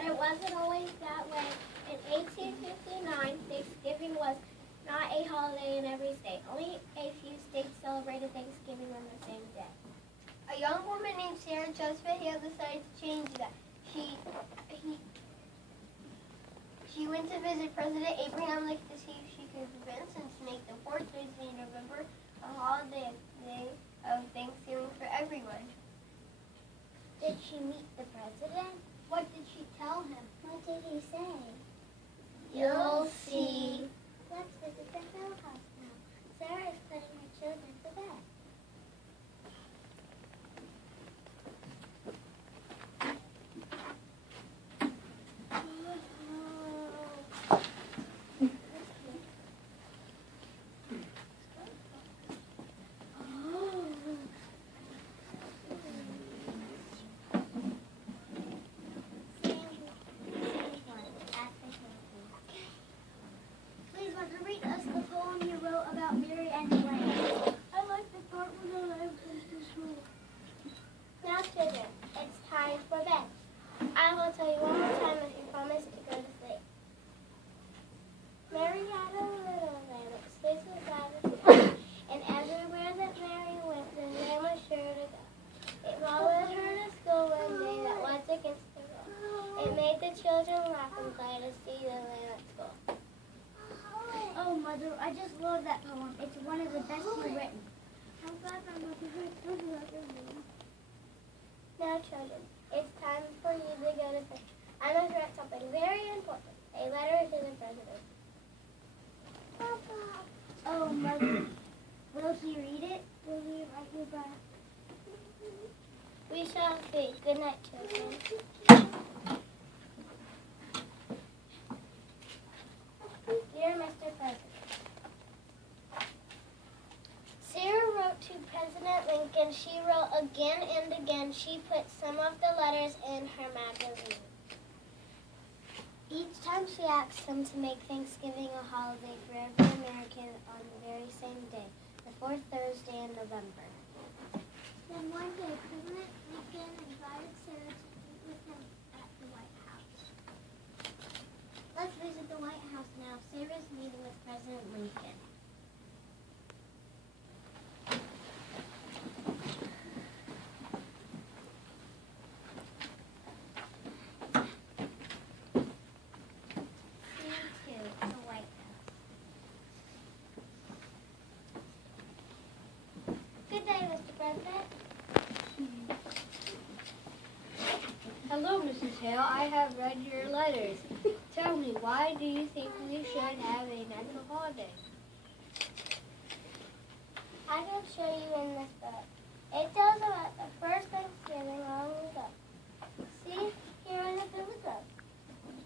But it wasn't always that way. In 1859, Thanksgiving was not a holiday in every state. Only a few states celebrated Thanksgiving on the same day. A young woman named Sarah Joseph Hale decided to change that. She went to visit President Abraham Lincoln to see if she could convince him to make the fourth Thursday in November a holiday of Thanksgiving for everyone. Did she meet the president? What did she tell him? What did he say? You'll see. Let's visit the Hill House now. Sarah is putting her children to bed. Read us the poem you wrote about Mary and the lamb. I like the part where the lamb comes to school. Now, children, it's time for bed. I will tell you one more time if you promise to go to sleep. Mary had a little lamb, its face was black as night, and everywhere that Mary went, the lamb was sure to go. It followed her to school one day that was against the rule. It made the children laugh and glad to see the lamb at school. Oh, Mother, I just love that poem. It's one of the best you've written. I'm glad my mother heard me. Now, children, it's time for you to go to bed. I must write something very important, a letter to the president. Papa. Oh, Mother, will he read it? Will he write you back? We shall see. Good night, children. Dear Mr. President, Sarah wrote to President Lincoln. She wrote again and again. She put some of the letters in her magazine. Each time she asked them to make Thanksgiving a holiday for every American on the very same day, the fourth Thursday in November. Then one day, President Lincoln invited Sarah to meet with him at the White House. Let's visit the White House now. Sarah's meeting with President Lincoln. Scene 2, the White House. Good day, Mr. President. Hello, Mrs. Hale. I have read your letters. Tell me, why do you think we should have a national holiday? I can show you in this book. It tells about the first Thanksgiving long ago. See, here are the biblical.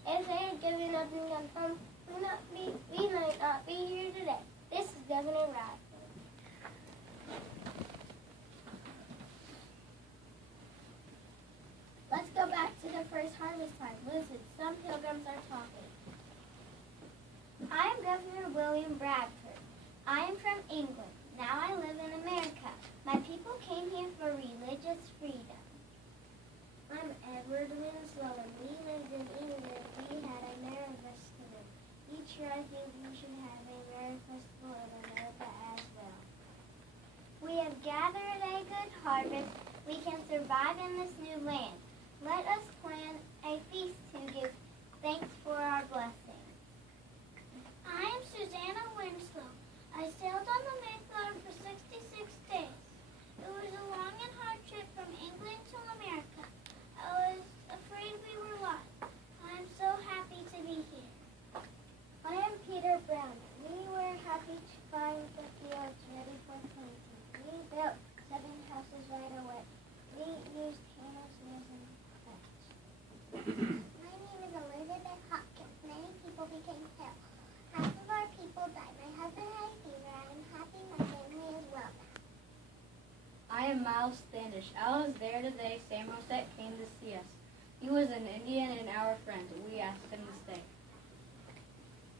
If they had given up and come, we might not be here today. This is Governor Radford. Let's go back to the first harvest time. Listen, some pilgrims are talking. I am Governor William Bradford. I am from England. Now I live in America. My people came here for religious freedom. I'm Edward Winslow, and we lived in England. We had a merry festival. Each year I think we should have a merry festival in America as well. We have gathered a good harvest. We can survive in this new land. Let us plan a feast to give thanks for our blessing. I am Susanna Winslow. I sailed on the Mayflower for 66 days. It was a long and hard trip from England to America. I was afraid we were lost. I am so happy to be here. I am Peter Brown. We were happy to find the fields ready for planting. We built 7 houses right away. We used hammers, nails, and My name is Elizabeth Hopkins. Many people became ill. Half of our people died. My husband had a fever. I am happy my family is well now. I am Miles Standish. I was there the day Samoset came to see us. He was an Indian and our friend. We asked him to stay.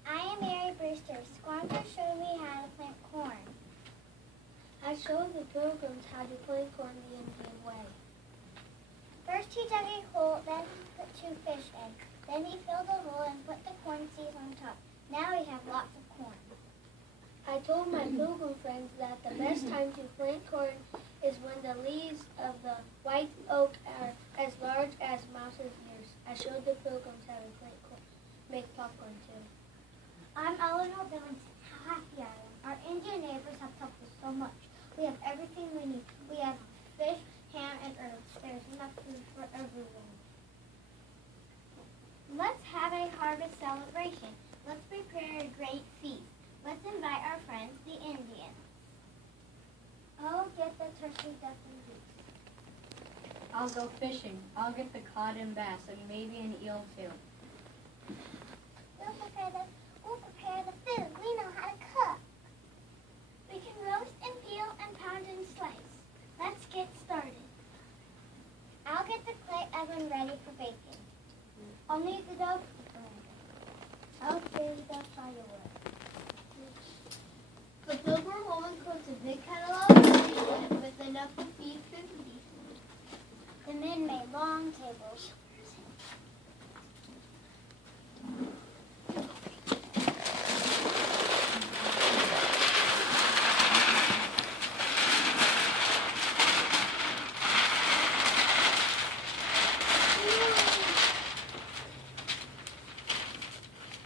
I am Mary Brewster. Squancher showed me how to plant corn. I showed the pilgrims how to play corn the Indian way. First he dug a hole, then he put 2 fish in. Then he filled the hole and put the corn seeds on top. Now we have lots of corn. I told my pilgrim friends that the best time to plant corn is when the leaves of the white oak are as large as mouse's ears. I showed the pilgrims how to plant corn, make popcorn too. I'm Eleanor Billings, Happy Island. Our Indian neighbors have helped us so much. We have everything we need. We have fish, ham, and herbs. There's enough food for everyone. Let's have a harvest celebration. Let's prepare a great feast. Let's invite our friends, the Indians. I'll get the turkey, duck, and goose. I'll go fishing. I'll get the cod and bass and maybe an eel too. We'll prepare the food. We know how to cook. We can roast and peel and pound and slice. Let's get started. I'll get the clay oven ready for baking. I'll need the dough. I'll save the firewood. The pilgrim woman cooks a big kettle of food with enough to feed 50. The men made long tables.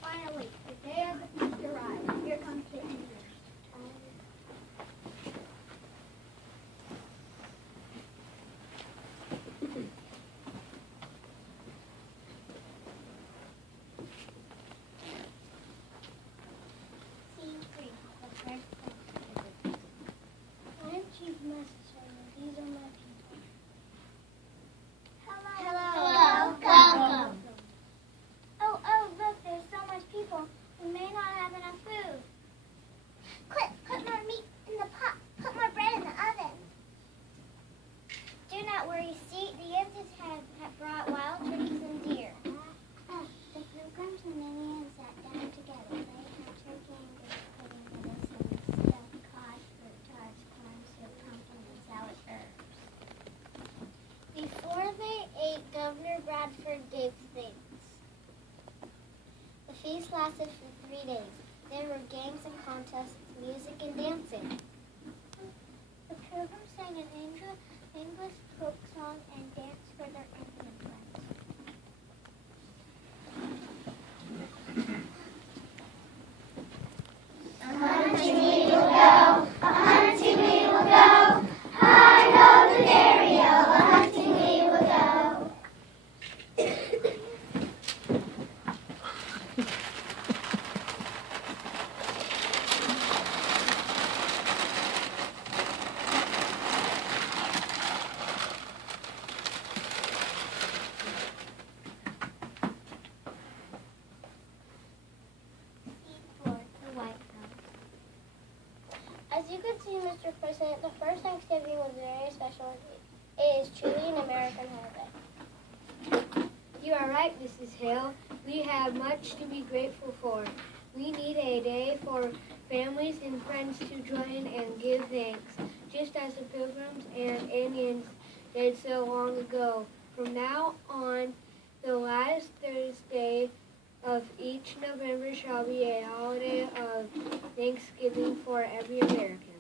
Finally, the day of the feast arrived. Here comes the Indians. Scene 3, the first Thanksgiving. I'm Chief Messenger. These are my people. Hello. Welcome. Oh, look, there's so much people. We may not have enough food. Quick, put more meat in the pot. Put more bread in the oven. Do not worry. See, the Indians have brought wild turkeys and deer. The pilgrims and Indians sat down together. They had turkey and goose pudding with some stuffed cod, fruit tarts, corn soup, pumpkin, and salad herbs. Before they ate, Governor Bradford gave thanks. The feast lasted for 3 days. There were games and contests, music and dancing. The pilgrims sang an English folk song and danced for their Indian friends. The White House. As you can see, Mr. President, the first Thanksgiving was very special. It is truly an American holiday. You are right, Mrs. Hale. We have much to be grateful for. We need a day for families and friends to join and give thanks, just as the Pilgrims and Indians did so long ago. From now on, the last Thursday of each November shall be a holiday of Thanksgiving for every American.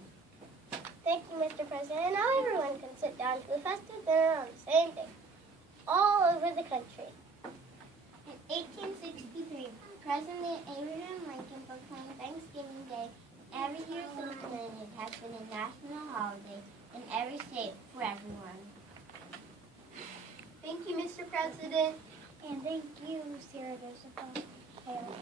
Thank you, Mr. President. Now everyone can sit down to a festive dinner on the same day, all over the country. In 1863, President Abraham Lincoln proclaimed Thanksgiving Day every year since then. It has been a national holiday in every state for everyone. Thank you, Mr. President. And thank you, Sarah Joseph Hale.